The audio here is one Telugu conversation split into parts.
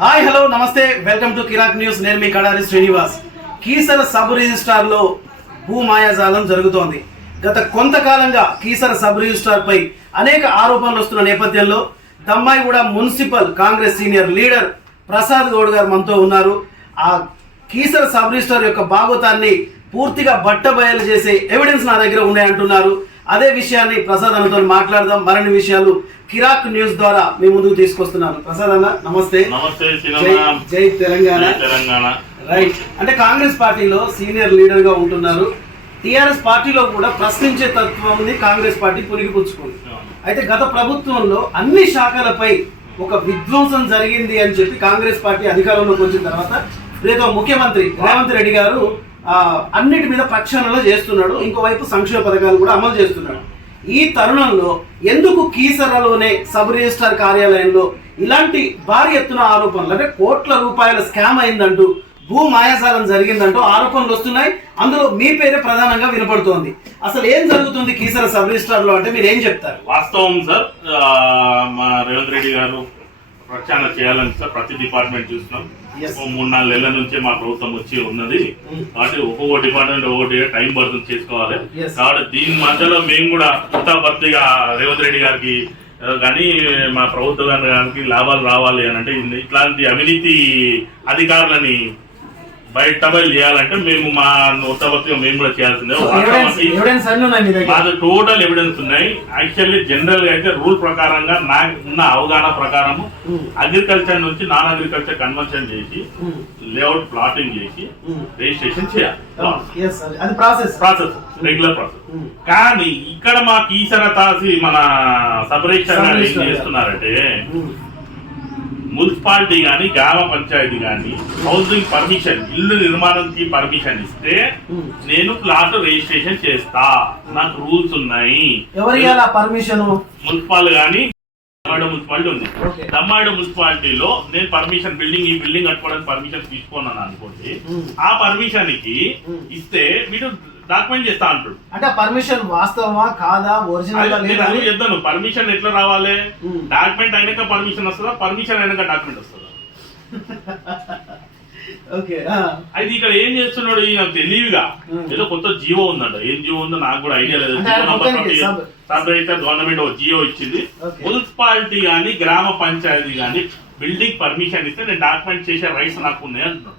హాయ్ హలో నమస్తే వెల్కమ్ టు కిరాక్ న్యూస్. నేను మీ కడారి శ్రీనివాస్. కీసర సబ్ రిజిస్ట్రార్లో భూమాయాజాలం జరుగుతోంది. గత కొంతకాలంగా కీసర సబ్ రిజిస్ట్రార్ పై అనేక ఆరోపణలు వస్తున్న నేపథ్యంలో Dammaiguda municipal Congress senior leader Prasad Goud గారు మనతో ఉన్నారు. ఆ కీసర సబ్ రిజిస్ట్రార్ యొక్క భాగోతాన్ని పూర్తిగా బట్టబయలు చేసే ఎవిడెన్స్ నా దగ్గర ఉన్నాయంటున్నారు. అదే విషయాన్ని ప్రసాద్ అన్నతో మాట్లాడదాం. మరిన్ని విషయాలు కిరాక్ న్యూస్ ద్వారా మీ ముందుకు తీసుకొస్తున్నాను. ప్రసాద్ అన్న నమస్తే. జై తెలంగాణ. రైట్, అంటే కాంగ్రెస్ పార్టీలో సీనియర్ లీడర్ గా ఉంటున్నారు. టిఆర్ఎస్ పార్టీలో కూడా ప్రశ్నించే తత్వం కాంగ్రెస్ పార్టీ పునిగిపుచ్చుకుంది. అయితే గత ప్రభుత్వంలో అన్ని శాఖలపై ఒక విధ్వంసం జరిగింది అని చెప్పి కాంగ్రెస్ పార్టీ అధికారంలోకి వచ్చిన తర్వాత రేపు ముఖ్యమంత్రి రేవంత్ రెడ్డి గారు అన్నిటి మీద ప్రక్షాళనలు చేస్తున్నాడు. ఇంకోవైపు సంక్షేమ పథకాలు కూడా అమలు చేస్తున్నాడు. ఈ తరుణంలో ఎందుకు కీసరలోనే సబ్ రిజిస్ట్రార్ కార్యాలయంలో ఇలాంటి భారీ ఎత్తున ఆరోపణలు, అంటే కోట్ల రూపాయల స్కామ్ అయిందంటూ, భూ మాయాజాలం జరిగిందంటూ ఆరోపణలు వస్తున్నాయి. అందులో మీ పేరే ప్రధానంగా వినపడుతోంది. అసలు ఏం జరుగుతుంది కీసర సబ్ రిజిస్ట్రార్ లో అంటే మీరు ఏం చెప్తారు? వాస్తవం సార్, మా రేవంత్ రెడ్డి గారు ప్రక్షాళన చేయాలని సార్ ప్రతి డిపార్ట్మెంట్ చూస్తున్నాం. 3-4 నెలల నుంచే మా ప్రభుత్వం వచ్చి ఉన్నది కాబట్టి ఒక్కొక్క డిపార్ట్మెంట్ ఒక్కొక్కటి టైం పడుతుంది చేసుకోవాలి. కాబట్టి దీని మధ్యలో మేము కూడా భర్తీగా రేవంత్ రెడ్డి గారికి కానీ మా ప్రభుత్వానికి లాభాలు రావాలి అని అంటే ఇట్లాంటి అవినీతి అధికారులని బయటబయలు చేయాలంటే మేము మా ఉత్తపత్తిగా మేము కూడా చేయాల్సిందే. మాది టోటల్ ఎవిడెన్స్ ఉన్నాయి. యాక్చువల్లీ జనరల్ గా అయితే రూల్ ప్రకారంగా నాకు ఉన్న అవగాహన ప్రకారం అగ్రికల్చర్ నుంచి నాన్ అగ్రికల్చర్ కన్వర్షన్ చేసి లేఅవుట్ ప్లాటింగ్ చేసి రిజిస్ట్రేషన్ చేయాలి. Process regular process. కానీ ఇక్కడ మా కీసర తాసి మన సబ్ రిజిస్ట్రార్ ఏం చేస్తున్నారంటే మున్సిపాలిటీ కానీ గ్రామ పంచాయతీ కానీ హౌసింగ్ పర్మిషన్, ఇల్లు నిర్మాణానికి పర్మిషన్ ఇస్తే నేను ప్లాట్ రిజిస్ట్రేషన్ చేస్తా, నాకు రూల్స్ ఉన్నాయి. పర్మిషన్ మున్సిపల్ కానీ మున్సిపాలిటీ ఉంది. దమ్మాయిడ మున్సిపాలిటీలో నేను పర్మిషన్ ఈ బిల్డింగ్ కట్టుకోవడానికి పర్మిషన్ తీసుకున్నాను అనుకోండి. ఆ పర్మిషన్ కి ఇస్తే మీరు డాక్యుమెంట్ చేస్తా అంటాడు. అంటే పర్మిషన్ వాస్తవమా కాదా, ఒరిజినల్ చెప్తాను. పర్మిషన్ ఎట్లా రావాలి? డాక్యుమెంట్ అయినాక పర్మిషన్ వస్తుందా, పర్మిషన్ అయినాక డాక్యుమెంట్ వస్తుందా? అయితే ఇక్కడ ఏం చేస్తున్నాడు నాకు తెలివిగా, ఏదో కొత్త జియో ఉందంట. ఏం జియో ఉందో నాకు కూడా ఐడియా లేదు. గవర్నమెంట్ జియో ఇచ్చింది. మున్సిపాలిటీ కానీ గ్రామ పంచాయతీ కానీ బిల్డింగ్ పర్మిషన్ ఇస్తే నేను డాక్యుమెంట్ చేసే రైట్స్ నాకు ఉన్నాయి అంటున్నాను.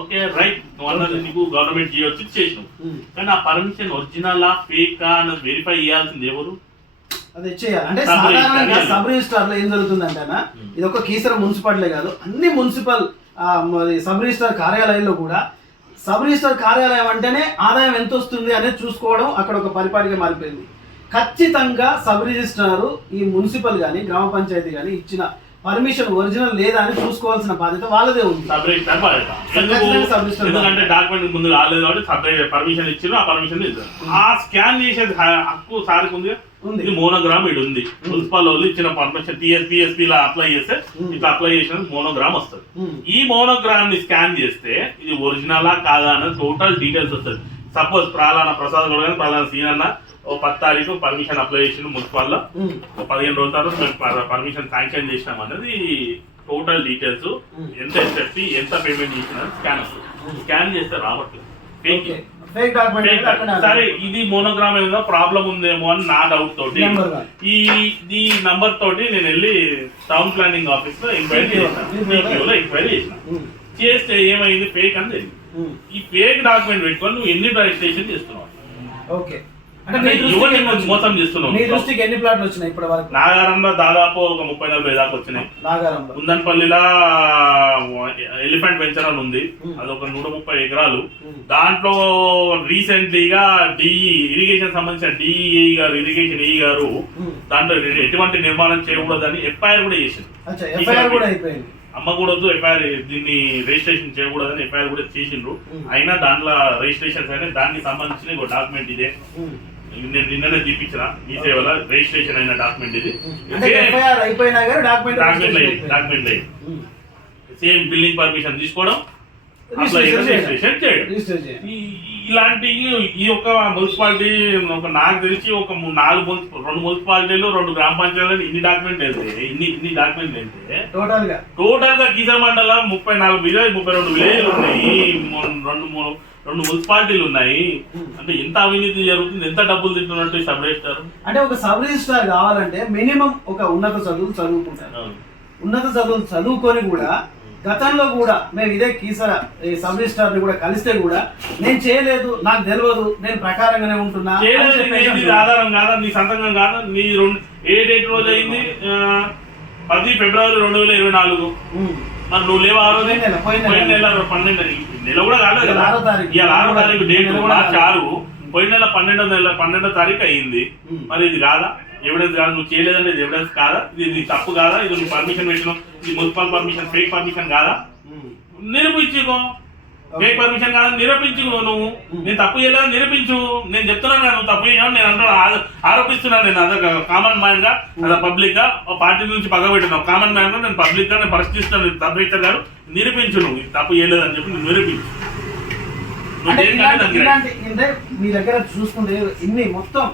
ఓకే రైట్, నువ్వు అన్నది నీకు గవర్నమెంట్ జియో వచ్చి చేసినావు. కానీ ఆ పర్మిషన్ ఒరిజినల్ ఫేక్ అని వెరిఫై చేయాల్సింది ఎవరు? అదే చేయాలి. అంటే సాధారణంగా సబ్ రిజిస్ట్రార్ లో ఏం జరుగుతుందంటే ఇది ఒక కీసర మున్సిపాలిటీ కాదు, అన్ని మున్సిపల్ సబ్ రిజిస్ట్రార్ కార్యాలయంలో కూడా సబ్ రిజిస్ట్రార్ కార్యాలయం అంటేనే ఆదాయం ఎంత వస్తుంది అనేది చూసుకోవడం అక్కడ ఒక పరిపాటిగా మారిపోయింది. ఖచ్చితంగా సబ్ రిజిస్ట్రార్ ఈ మున్సిపల్ కానీ గ్రామ పంచాయతీ కానీ ఇచ్చిన పర్మిషన్ ఒరిజినల్ లేదా అని చూసుకోవాల్సిన బాధ్యత వాళ్ళదే ఉంది. ఎందుకంటే డాక్యుమెంట్ ముందు రాలేదు కాబట్టి పర్మిషన్ ఇచ్చారు. ఆ పర్మిషన్ ఆ స్కాన్ చేసే హక్కు సార్కి ఉంది. ఇది మోనోగ్రామ్ ఇది ఉంది. మున్సిపల్ వాళ్ళు ఇచ్చిన పర్మిషన్ పిఎస్పి లా అప్లై చేస్తే ఇట్లా అప్లై చేసిన మోనోగ్రామ్ వస్తుంది. ఈ మోనోగ్రామ్ ని స్కాన్ చేస్తే ఇది ఒరిజినలా కాదా అనేది టోటల్ డీటెయిల్స్ వస్తుంది. సపోజ్ ప్రసాద్ గౌడ్ కానీ ప్రాలాన సీనన్న 10 తారీఖు పర్మిషన్ అప్లై చేసిన మున్సిపల్ లో 15 రోజుల తర్వాత మేము పర్మిషన్ శాంక్షన్ చేసినాం అనేది టోటల్ డీటెయిల్స్, ఎంత ఎస్ఎఫ్టీ ఎంత పేమెంట్ చేసిన స్కాన్ వస్తుంది. స్కాన్ చేస్తే రావట్లేదు. సరే, ఇది మోనోగ్రామ్ ఏదో ప్రాబ్లం ఉందేమో అని నా డౌట్ తోటి ఈ నంబర్ తోటి నేను వెళ్ళి టౌన్ ప్లానింగ్ ఆఫీస్ లో ఎంక్వైరీ చేసిన. చేస్తే ఏమైంది, ఫేక్ అని తెలియదు. ఈ ఫేక్ డాక్యుమెంట్ పెట్టుకొని నువ్వు ఎన్ని రిజిస్ట్రేషన్ చేస్తున్నావు? మోసం చేస్తున్నావు. నాగారంలో దాదాపు ఒక 30-40 దాకా వచ్చినాయి. కుందన్పల్లిలో ఎలిఫెంట్ వెంచర్ అని ఉంది, అది ఒక 130 ఎకరాలు. దాంట్లో రీసెంట్లీగా ఇరిగేషన్ సంబంధించిన డిఈ గారు, ఇరిగేషన్ ఈ గారు దాంట్లో ఎటువంటి నిర్మాణం చేయకూడదని ఎఫ్ఐఆర్ కూడా చేసింది. అమ్మకూడదు, ఎఫ్ఐఆర్ దీన్ని రిజిస్ట్రేషన్ చేయకూడదని ఎఫ్ఐఆర్ కూడా చేసిండ్రు. అయినా దాంట్లో రిజిస్ట్రేషన్ అయినా దానికి సంబంధించిన ఒక డాక్యుమెంట్ ఇదే. నేను నిన్ననే తీపించిన మీ సేవల రిజిస్ట్రేషన్ అయిన డాక్యుమెంట్ ఇది. డాక్యుమెంట్ సేమ్ బిల్డింగ్ పర్మిషన్ తీసుకోవడం, అట్లా రిజిస్ట్రేషన్ రిజిస్ట్రేషన్ చేయడం. రిజిస్టర్ చేయండి. ఇలాంటి ఈ యొక్క మున్సిపాలిటీ ఒక నాకు తెలిసి ఒక 2 మున్సిపాలిటీలు 2 గ్రామ పంచాయతీలు ఇన్ని డాక్యుమెంట్ వెళ్తే ఇన్ని డాక్యుమెంట్ వెళ్తే టోటల్ గా గీజర్ మండలం 34 విలేజ్ 32 విలేజ్లు ఉన్నాయి, 2 మున్సిపాలిటీలు ఉన్నాయి. అంటే ఎంత అవినీతి జరుగుతుంది, ఎంత డబ్బులు తింటున్నట్టు సబ్ రిజిస్టార్. అంటే ఒక సబ్ రిజిస్టార్ కావాలంటే మినిమం ఒక ఉన్నత చదువులు చదువుకుంటారు. ఉన్నత చదువులు చదువుకొని కూడా గతంలో కూడా మేము ఇదే కీసర ఈ సబ్ రిజిస్టార్ ని కూడా కలిస్తే కూడా నేను చేయలేదు, నాకు తెలియదు, నేను ప్రకారంగానే ఉంటున్నా ఆధారం కాదా, నీ సంతకం కాదా, నీ ఏ డేట్ రోజు అయింది 10 ఫిబ్రవరి 2024. మరి నువ్వు లేవు ఆ రోజు పోయిన నెల 12 నెల కూడా కాలేదు కదా, ఇవాళ 6వ తారీఖు డేట్ మార్చి 6, పోయిన నెల 12వ తారీఖు అయింది. మరి ఇది కాదా ఎవిడెన్స్ కాదు, నువ్వు చేయలేదంటే ఇది ఎవిడెన్స్ కాదా, ఇది తప్పు కాదా, ఇది నువ్వు పర్మిషన్ పెట్టినావు, ఇది మున్సిపల్ పర్మిషన్ ఫేక్ పర్మిషన్ కాదా, నిరూపించుకో. ఫేక్ పర్మిషన్ కాదా నిరూపించుకో. నువ్వు నేను తప్పు చేయలేదని నిరూపించు. నేను చెప్తున్నాను కదా నువ్వు తప్పు చేయను, నేను అంటే ఆరోపిస్తున్నాను. నేను అదే కామన్ మ్యాన్ గా అదే పబ్లిక్ గా పార్టీ నుంచి పగబెట్టినావు, కామన్ మ్యాన్ గా నేను పబ్లిక్ గా నేను పరిస్థితిస్తాను. సబ్ రిజిస్టర్ గారు నిరూపించు, నువ్వు తప్పు చేయలేదని చెప్పి నువ్వు నిరూపించు. మీ దగ్గర చూసుకుంటే ఇన్ని మొత్తం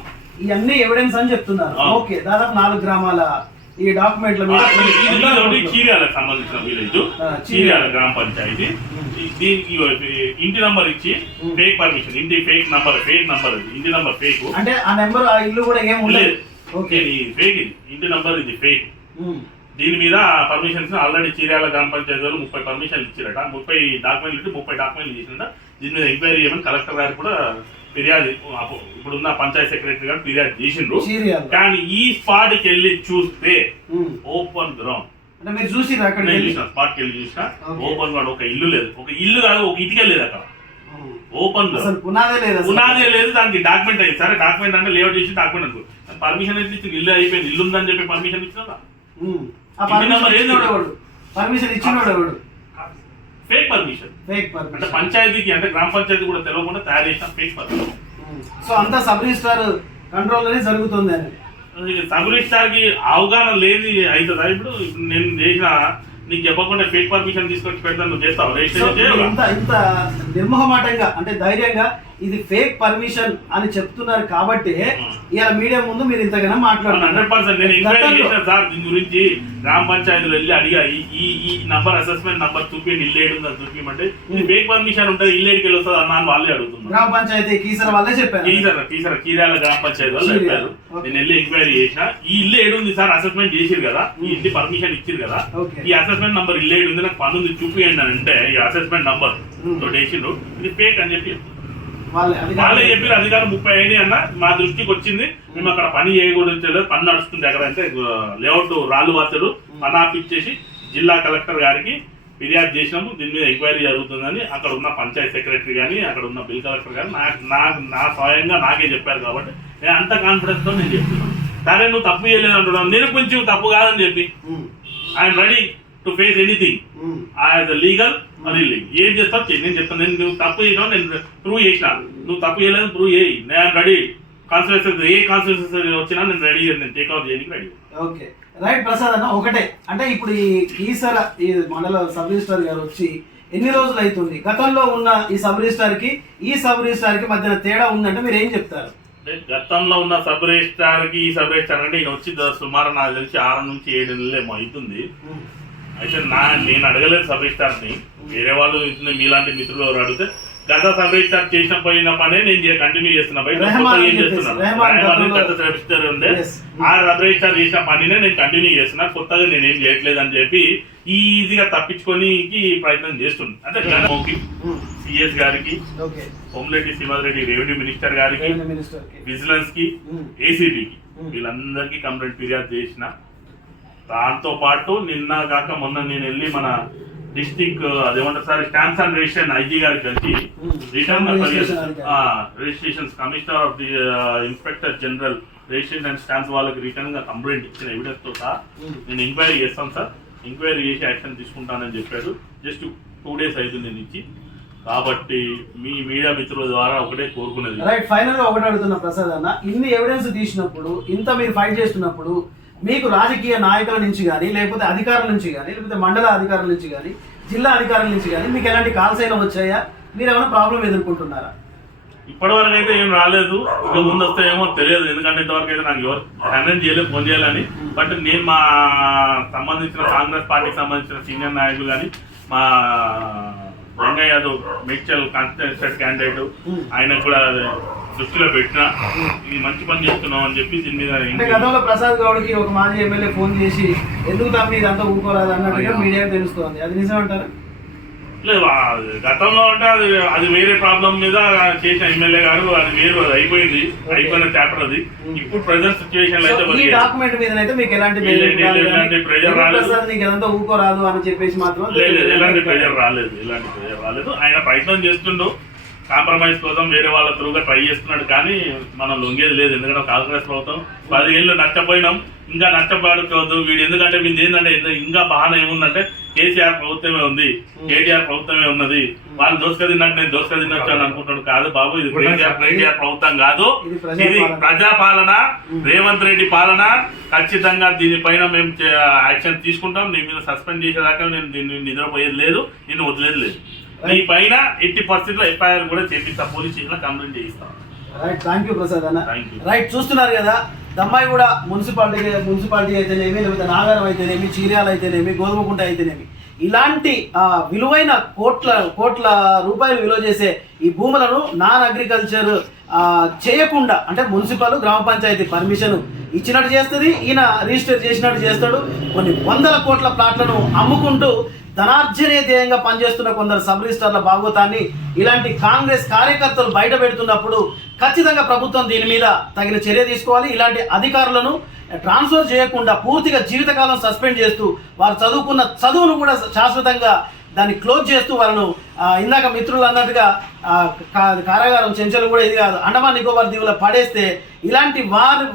ఇవన్నీ ఎవిడెన్స్ అని చెప్తున్నారు. ఓకే, దాదాపు 4 గ్రామాల ఈ డాక్యుమెంట్ల మీద చీర్యాలకు సంబంధించిన విలేజ్, చీర్యాల గ్రామ పంచాయతీ. దీనికి ఇంటి నంబర్ ఇచ్చి ఫేక్ పర్మిషన్, ఇంటి ఫేక్ నంబర్ ఇంటి నంబర్ ఫేక్ అంటే ఆ నెంబర్ ఆ ఇల్లు కూడా ఏం ఉండలేదు. ఓకే, ఫేక్ ఇది ఇంటి నంబర్, ఇది ఫేక్. దీని మీద పర్మిషన్స్ ఆల్రెడీ చీర్యాల గ్రామ పంచాయతీ వాళ్ళు 30 పర్మిషన్లు ఇచ్చారట, 30 డాక్యుమెంట్లు ఇచ్చి 30 డాక్యుమెంట్లు చేసినట. దీని మీద ఎంక్వైరీ చేయమని కలెక్టర్ గారు కూడా ఫిర్యాదు, ఇప్పుడున్న పంచాయత్ సెక్రటరీ గారు ఫిర్యాదు చేసిండ్రు. కానీ ఈ స్పాట్ కి వెళ్ళి చూస్తే ఓపెన్ గ్రౌండ్, అంటే మీరు చూసి స్పాట్ కి వెళ్ళి చూసినా ఓపెన్ గ్రౌండ్, ఒక ఇల్లు లేదు, ఒక ఇల్లు కాదు, ఒక ఇటుక లేదు అక్కడ. ఓపెన్ గ్రౌండ్, పునాదే లేదు, దానికి డాక్యుమెంట్ అయ్యింది. సరే డాక్యుమెంట్ అంటే లేఅవుట్ చేసి డాక్యుమెంట్ అనుకో, పర్మిషన్ అయితే ఇచ్చింది, ఇల్లు అయిపోయింది, ఇల్లు ఉందని చెప్పి పర్మిషన్ ఇచ్చినా పర్మిషన్ ఇచ్చినోడు ఫేక్ పర్మిషన్. అంటే పంచాయతీకి అంటే గ్రామ పంచాయతీ కూడా తెలియకుండా తయారు చేసిన ఫేక్ పర్మిషన్. సో అంతా సబ్ రిజిస్టార్ కంట్రోల్ అనేది జరుగుతుంది అని. సబ్ రిజిస్టార్ కి అవగాహన లేని అవుతుందా? ఇప్పుడు నేను చేసిన నీకు చెప్పకుండా ఫేక్ పర్మిషన్ తీసుకొచ్చి పెడతాను, నువ్వు చేస్తావు రిజిస్ట్రేషన్? ఇంత నిర్మోహమాటంగా అంటే ధైర్యంగా ఇది ఫేక్ పర్మిషన్ అని చెప్తున్నారు కాబట్టి ఇలా మీడియా ముందు మీరు ఇంతగానో మాట్లాడుతున్నారు. 100% నేను ఎంక్వైరీ చేసిన సార్ దీని గురించి. గ్రామ పంచాయతీలో వెళ్ళి అడిగా, ఈ నంబర్ అసెస్మెంట్ నంబర్ చూపించండి, ఇల్లు ఏడు ఉందని చూపించమంటే ఇది ఫేక్ పర్మిషన్ ఉంటుంది, ఇల్లు ఏడికి వెళ్ళి వస్తుంది అన్న అని వాళ్ళే అడుగుతున్నారు. గ్రామ పంచాయతీ కీసర వాళ్ళే చెప్పారు, కీరాల గ్రామ పంచాయతీ వాళ్ళు చెప్పారు. నేను వెళ్ళి ఎంక్వైరీ చేసిన, ఈ ఇల్లు ఏడు ఉంది సార్, అసెస్మెంట్ చేసిరు కదా, ఈ ఇంటి పర్మిషన్ ఇచ్చిరు కదా, ఈ అసెస్మెంట్ నంబర్ ఇల్లు ఏడు ఉంది, నాకు పని ఉంది చూపించండి అని అంటే ఈ అసెస్మెంట్ నంబర్ తోటి వేసిండ్రు, ఇది ఫేక్ అని చెప్పి వాళ్ళే చెప్పారు. అధికారులు 30 అయింది అన్న, మా దృష్టికి వచ్చింది, మేము అక్కడ పని చేయకూడదు, పని నడుస్తుంది అక్కడ అంటే లేఅవుట్ రాళ్ళు వార్తలు పని ఆపిచ్చేసి జిల్లా కలెక్టర్ గారికి ఫిర్యాదు చేసినాము. దీని మీద ఎంక్వైరీ జరుగుతుందని అక్కడ ఉన్న పంచాయత్ సెక్రటరీ కానీ అక్కడ ఉన్న బిల్ కలెక్టర్ కానీ నా స్వయంగా నాకే చెప్పారు. కాబట్టి నేను అంత కాన్ఫిడెన్స్ తో నేను చెప్తున్నాను. సరే నువ్వు తప్పు చేయలేదు అంటున్నాను, నిరూపించి తప్పు కాదని చెప్పి I'm ready to face anything as legal are illegal. ఏం చేస్తావు నేను చెప్తాను. నేను నువ్వు తప్పు చేసినావు, నేను ప్రూవ్ చేసిన, నువ్వు తప్పు చేయలేదు ప్రూవ్ చేయి, నేను రెడీ. కాన్స్టిట్యూన్సీ ఏ కాన్స్టిట్యూన్సీ వచ్చినా నేను రెడీ, నేను టేక్అవుట్ చేయడానికి రెడీ. ఓకే రైట్ ప్రసాద్ అన్న, ఒకటే అంటే ఇప్పుడు ఈ కీసర ఈ మండల సబ్ రిజిస్టర్ గారు వచ్చి ఎన్ని రోజులు అవుతుంది? గతంలో ఉన్న ఈ సబ్ రిజిస్టర్ కి ఈ సబ్ రిజిస్టర్ కి మధ్యన తేడా ఉందంటే మీరు ఏం చెప్తారు? గతంలో ఉన్న సబ్ రిజిస్టార్ కి ఈ సబ్ రిజిస్టార్ అంటే ఈయన వచ్చి సుమారు నాకు తెలిసి 6 నుంచి 7 నెలలు ఏమో అవుతుంది. అయితే నేను అడగలేదు సబ్ రిజిస్టార్ ని, వేరే వాళ్ళు మీలాంటి మిత్రులు ఎవరు అడిగితే గత సబ్ రిజిస్టార్ చేసిన పోయిన పనే నేను కంటిన్యూ చేస్తున్నా. బయట ఏం చేస్తున్నాను, గత సబ్ రిజిస్టార్ ఉండే ఆ సబ్ రిజిస్టార్ చేసిన పనినే నేను కంటిన్యూ చేస్తున్నా, కొత్తగా నేనేం చేయట్లేదు అని చెప్పి ఈజీగా తప్పించుకొని ప్రయత్నం చేస్తుంది. అంటే సిఎస్ గారికి, కోమటిరెడ్డి శ్రీనివాసరెడ్డి రెవెన్యూ మినిస్టర్ గారికి, విజిలెన్స్ కి, ఏసీబీకి వీళ్ళందరికీ కంప్లైంట్ ఫిర్యాదు చేసిన. దాంతో పాటు నిన్న కాక మొన్న నేను వెళ్ళి మన డిస్ట్రిక్ట్ అదేమంటారు sir stamps and registration IG గారికి కలిసి return registrations commissioner of the inspector general registration and stamps వాళ్ళకి రిటర్న్ గా కంప్లైంట్ ఇచ్చిన ఎవిడెన్స్ తో సహా నేను ఎంక్వైరీ చేస్తాను సార్, ఎంక్వైరీ చేసి యాక్షన్ తీసుకుంటానని చెప్పారు. జస్ట్ 2 days అవుతుంది నేను ఇచ్చి. కాబట్టి మీ మీడియా మిత్రుల ద్వారా ఒకటే కోరుకునేది. రైట్, ఫైనల్ గా ఒకటి అడుగుతున్నా ప్రసాద్ అన్న, ఇన్ని ఎవిడెన్స్ తీసినప్పుడు ఇంత మీరు ఫైట్ చేస్తున్నప్పుడు మీకు రాజకీయ నాయకుల నుంచి కానీ లేకపోతే అధికారుల నుంచి కానీ లేకపోతే మండల అధికారుల నుంచి కానీ జిల్లా అధికారుల నుంచి కానీ మీకు ఎలాంటి కాల్స్ అయినా వచ్చాయా? మీరు ఏమైనా ప్రాబ్లం ఎదుర్కొంటున్నారా? ఇప్పటివరకు అయితే ఏం రాలేదు. ఇక ముందు వస్తే ఏమో తెలియదు, ఎందుకంటే ఇంతవరకు అయితే నాకు ఎవరు హ్యాండిల్ చేయలేదు, ఫోన్ చేయాలని. బట్ నేను మా సంబంధించిన కాంగ్రెస్ పార్టీకి సంబంధించిన సీనియర్ నాయకులు కానీ మా వెంకయ్య యాదవ్ మేడ్చల్ కాన్స్టిట్యూన్సీ క్యాండిడేట్ ఆయనకు కూడా దృష్టిలో పెట్టినా ఇది మంచి పని చేస్తున్నాం అని చెప్పి దీని మీద. గతంలో ప్రసాద్ గౌడ్కి ఒక మాజీ ఎమ్మెల్యే ఫోన్ చేసి ఎందుకు తమ్మి ఇదంతా ఊరుకోరాదు అన్నట్టుగా మీడియాకి తెలుస్తోంది, అది నిజమంటారా? లేదు, గతంలో అంటే అది వేరే ప్రాబ్లం మీద చేసిన ఎమ్మెల్యే గారు, అది వేరు, అది అయిపోయిన చాప్టర్ అది. ఇప్పుడు ప్రెజెంట్ సిచ్యువేషన్ అయితే ఈ డాక్యుమెంట్ మీద అయితే మీకు ఎలాంటి ప్రెజర్ రాలేదు, నీకు ఎదంతా ఊరుకోరాదు అని చెప్పేసి మాత్రం ఎలాంటి ప్రెజర్ రాలేదు. ఆయన ప్రయత్నం చేస్తుండు, కాంప్రమైజ్ కోసం వేరే వాళ్ళ త్రూగా ట్రై చేస్తున్నాడు, కానీ మనం లొంగేది లేదు. ఎందుకంటే కాంగ్రెస్ ప్రభుత్వం 10 ఏళ్ళు నష్టపోయినాం, ఇంకా నష్టపడుకోవద్దు వీడు. ఎందుకంటే వీళ్ళు ఏంటంటే ఇంకా బహాన ఏముందంటే కేసీఆర్ ప్రభుత్వమే ఉంది, కేటీఆర్ ప్రభుత్వమే ఉన్నది, వాళ్ళు దోసుక తిన్నట్టు నేను దోసుక తిన్నట్టు అని అనుకుంటాడు. కాదు బాబు, ఇది కేటీఆర్ ప్రభుత్వం కాదు, ఇది ప్రజాపాలన, రేవంత్ రెడ్డి పాలన. ఖచ్చితంగా దీనిపైన మేము యాక్షన్ తీసుకుంటాం. నీ మీద సస్పెండ్ చేసేదాకా నేను దీన్ని నిద్రపోయేది లేదు, నిన్ను వదిలేదు లేదు. నీ పైన ఎట్టి పరిస్థితుల్లో ఎఫ్ఐఆర్ కూడా చేపిస్తా, పోలీస్ స్టేషన్ లో కంప్లైంట్ చేయిస్తాం. రైట్, థ్యాంక్ యూ ప్రసాద్ అన్న. రైట్, చూస్తున్నారు కదా, దమ్మాయి కూడా మున్సిపాలిటీ అయితేనేమి, లేకపోతే నాగారం అయితేనేమి, చీర్యాల అయితేనేమి, గోధుమకుంట అయితేనేమి, ఇలాంటి విలువైన కోట్ల రూపాయలు విలువ చేసే ఈ భూములను నాన్ అగ్రికల్చర్ చేయకుండా, అంటే మున్సిపల్ గ్రామ పంచాయతీ పర్మిషన్ ఇచ్చినట్టు చేస్తుంది, ఈయన రిజిస్టర్ చేసినట్టు చేస్తాడు. కొన్ని వందల కోట్ల ప్లాట్లను అమ్ముకుంటూ ధనార్జనే ధ్యేయంగా పనిచేస్తున్న కొందరు సబ్ రిజిస్టర్ల భాగవతాన్ని ఇలాంటి కాంగ్రెస్ కార్యకర్తలు బయట పెడుతున్నప్పుడు ఖచ్చితంగా ప్రభుత్వం దీని మీద తగిన చర్య తీసుకోవాలి. ఇలాంటి అధికారులను ట్రాన్స్ఫర్ చేయకుండా పూర్తిగా జీవితకాలం సస్పెండ్ చేస్తూ వారు చదువుకున్న చదువును కూడా శాశ్వతంగా దాన్ని క్లోజ్ చేస్తూ వాళ్ళను ఇందాక మిత్రులు అన్నట్టుగా కారాగారం చెంచలు కూడా ఇది కాదు, అండమాన్ నికోబార్ దీవులో పడేస్తే ఇలాంటి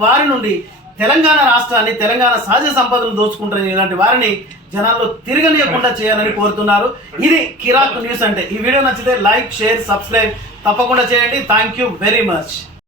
వారి నుండి తెలంగాణ రాష్ట్రాన్ని, తెలంగాణ సహజ సంపదను దోచుకుంటున్న ఇలాంటి వారిని జనాల్లో తిరగనీయకుండా చేయాలని కోరుతున్నారు. ఇది కిరాక్ న్యూస్ అంటే. ఈ వీడియో నచ్చితే లైక్, షేర్, సబ్స్క్రైబ్ తప్పకుండా చేయండి. Thank you very much.